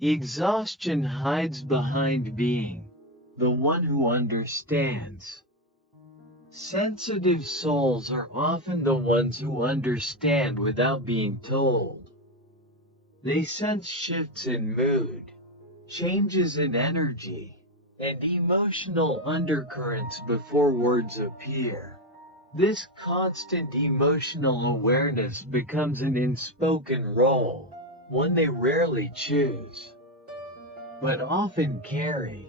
Exhaustion hides behind being the one who understands. Sensitive souls are often the ones who understand without being told. They sense shifts in mood, changes in energy, and emotional undercurrents before words appear. This constant emotional awareness becomes an unspoken role, one they rarely choose, but often carry.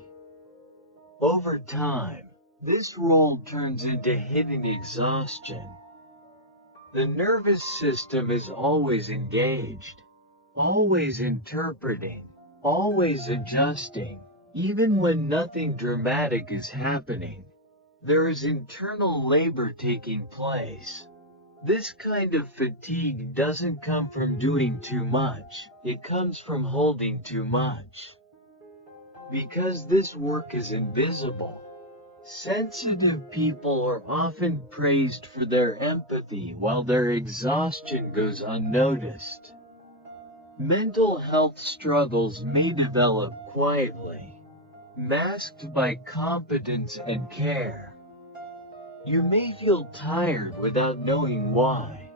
Over time, this role turns into hidden exhaustion. The nervous system is always engaged, always interpreting, always adjusting, even when nothing dramatic is happening. There is internal labor taking place. This kind of fatigue doesn't come from doing too much, it comes from holding too much. Because this work is invisible, sensitive people are often praised for their empathy while their exhaustion goes unnoticed. Mental health struggles may develop quietly, masked by competence and care. You may feel tired without knowing why.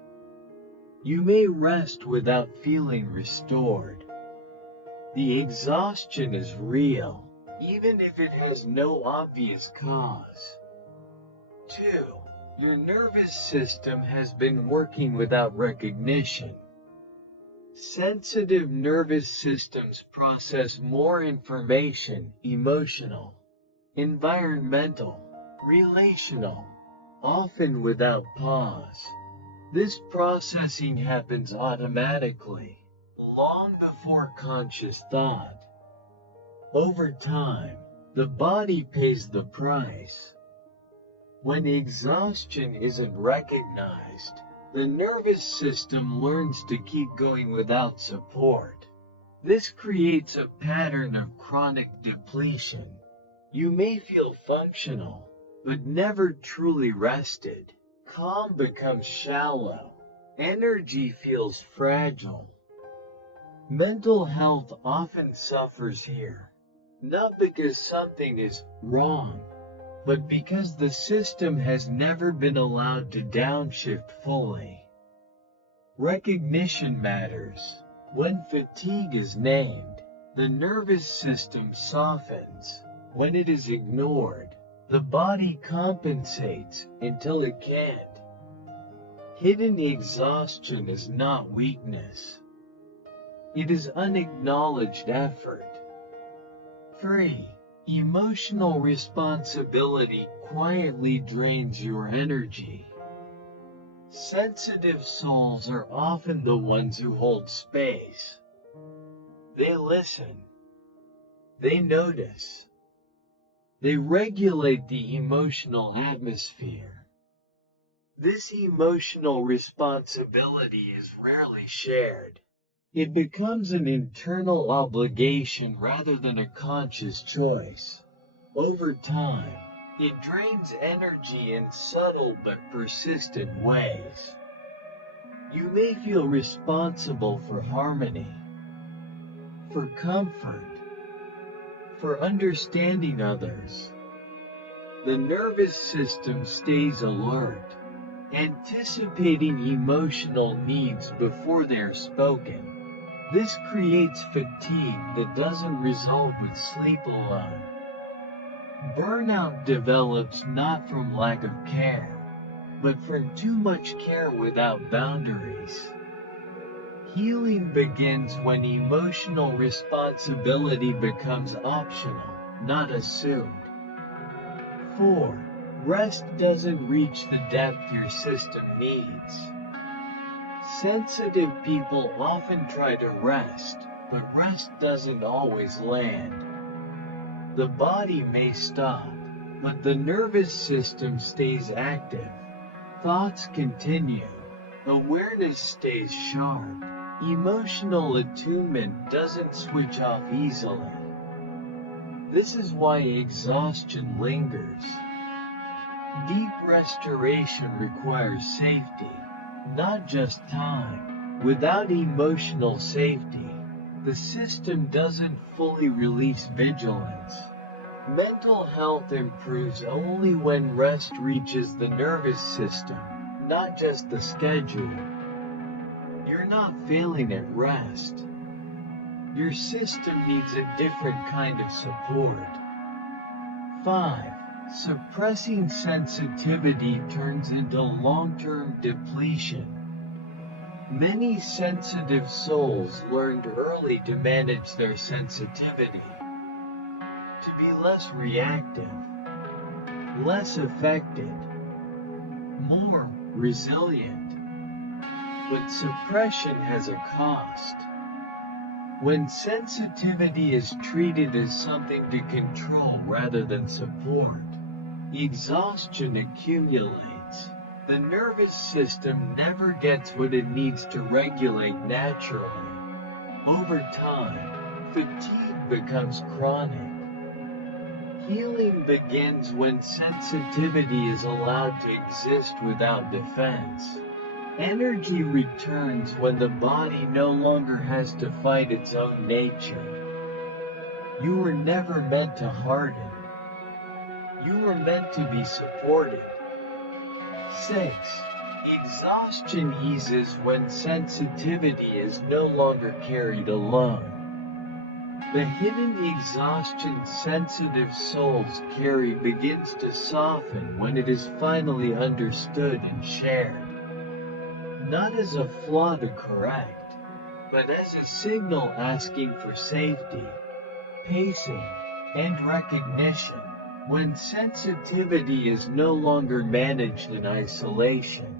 You may rest without feeling restored. The exhaustion is real, even if it has no obvious cause. 2. Your nervous system has been working without recognition. Sensitive nervous systems process more information, emotional, environmental, relational, often without pause. This processing happens automatically, long before conscious thought. Over time, the body pays the price. When exhaustion isn't recognized, the nervous system learns to keep going without support. This creates a pattern of chronic depletion. You may feel functional, but never truly rested. Calm becomes shallow. Energy feels fragile. Mental health often suffers here, not because something is wrong, but because the system has never been allowed to downshift fully. Recognition matters. When fatigue is named, the nervous system softens. When it is ignored, the body compensates until it can't. Hidden exhaustion is not weakness. It is unacknowledged effort. 3. Emotional responsibility quietly drains your energy. Sensitive souls are often the ones who hold space. They listen. They notice. They regulate the emotional atmosphere. This emotional responsibility is rarely shared. It becomes an internal obligation rather than a conscious choice. Over time, it drains energy in subtle but persistent ways. You may feel responsible for harmony, for comfort, for understanding others. The nervous system stays alert, anticipating emotional needs before they are spoken. This creates fatigue that doesn't resolve with sleep alone. Burnout develops not from lack of care, but from too much care without boundaries. Healing begins when emotional responsibility becomes optional, not assumed. 4. Rest doesn't reach the depth your system needs. Sensitive people often try to rest, but rest doesn't always land. The body may stop, but the nervous system stays active. Thoughts continue. Awareness stays sharp. Emotional attunement doesn't switch off easily. This is why exhaustion lingers. Deep restoration requires safety, not just time. Without emotional safety, the system doesn't fully release vigilance. Mental health improves only when rest reaches the nervous system, not just the schedule. You're not failing at rest. Your system needs a different kind of support. 5. Suppressing sensitivity turns into long-term depletion. Many sensitive souls learned early to manage their sensitivity, to be less reactive, less affected, more resilient. But suppression has a cost. When sensitivity is treated as something to control rather than support, exhaustion accumulates. The nervous system never gets what it needs to regulate naturally. Over time, fatigue becomes chronic. Healing begins when sensitivity is allowed to exist without defense. Energy returns when the body no longer has to fight its own nature. You were never meant to harden. You were meant to be supported. 6. Exhaustion eases when sensitivity is no longer carried alone. The hidden exhaustion sensitive souls carry begins to soften when it is finally understood and shared. Not as a flaw to correct, but as a signal asking for safety, pacing, and recognition. When sensitivity is no longer managed in isolation,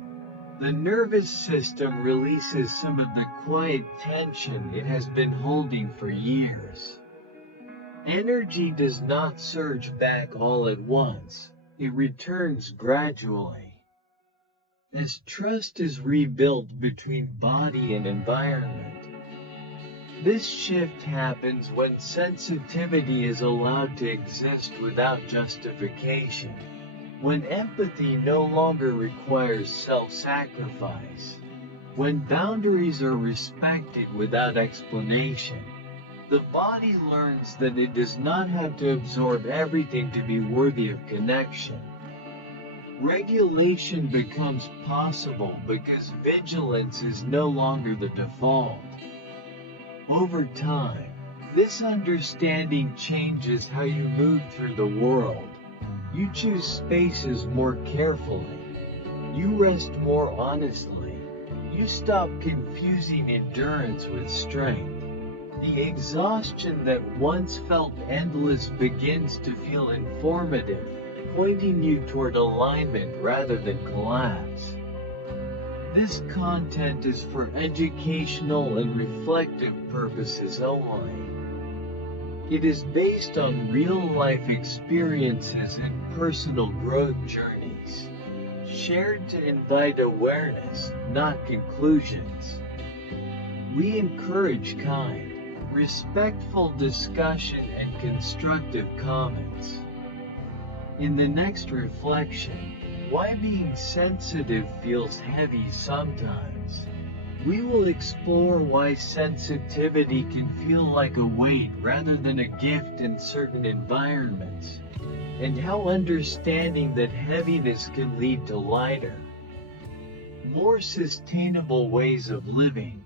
the nervous system releases some of the quiet tension it has been holding for years. Energy does not surge back all at once, it returns gradually. As trust is rebuilt between body and environment. This shift happens when sensitivity is allowed to exist without justification, when empathy no longer requires self-sacrifice, when boundaries are respected without explanation. The body learns that it does not have to absorb everything to be worthy of connection. Regulation becomes possible because vigilance is no longer the default. Over time, this understanding changes how you move through the world. You choose spaces more carefully. You rest more honestly. You stop confusing endurance with strength. The exhaustion that once felt endless begins to feel informative, pointing you toward alignment rather than collapse. This content is for educational and reflective purposes only. It is based on real-life experiences and personal growth journeys, shared to invite awareness, not conclusions. We encourage kind, respectful discussion and constructive comments. In the next reflection, why being sensitive feels heavy sometimes. We will explore why sensitivity can feel like a weight rather than a gift in certain environments, and how understanding that heaviness can lead to lighter, more sustainable ways of living.